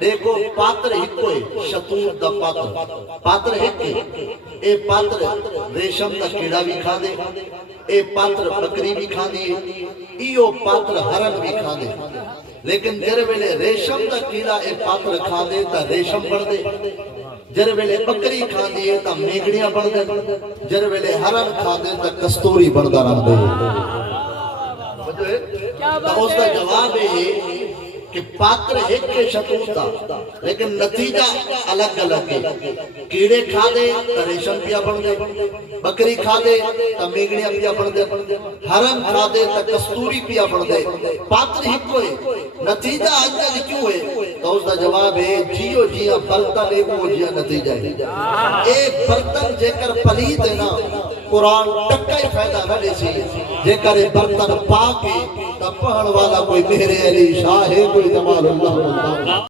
देखो पात्र हिको है शतूत दा पात्र हिक ए पात्र रेशम दा कीड़ा भी खादे ए पात्र बकरी भी खादी इो पात्र हरण भी खादे लेकिन जर वेले रेशम दा कीड़ा ए पात्र खादे ता रेशम बढ़दे जर वेले बकरी खादी है ता मेघड़ियां बढ़दे जर वेले हरण खादे ता कस्तूरी बढ़दा रहंदे तो उसका जवाब है कि पात्र एक के शतूता लेकिन नतीजा अलग अलग है कीड़े खा दे तो रेशम पिया बन दे बकरी खा दे तो मेघड़िया पिया बन दे हरण खा दे तो कस्तूरी पिया बन दे पात्र ही कोई नतीजा अलग क्यों है तो उसका जवाब है जियो जिया बर्तन है वो जिया नतीजा है एक बर्तन जेकर पलीत है ना कुरान टक्का ही फायदा न देसी जेकर बर्तन पाके तब पहन वाला कोई मेहरे अली शाह है कोई जमाल अल्लाह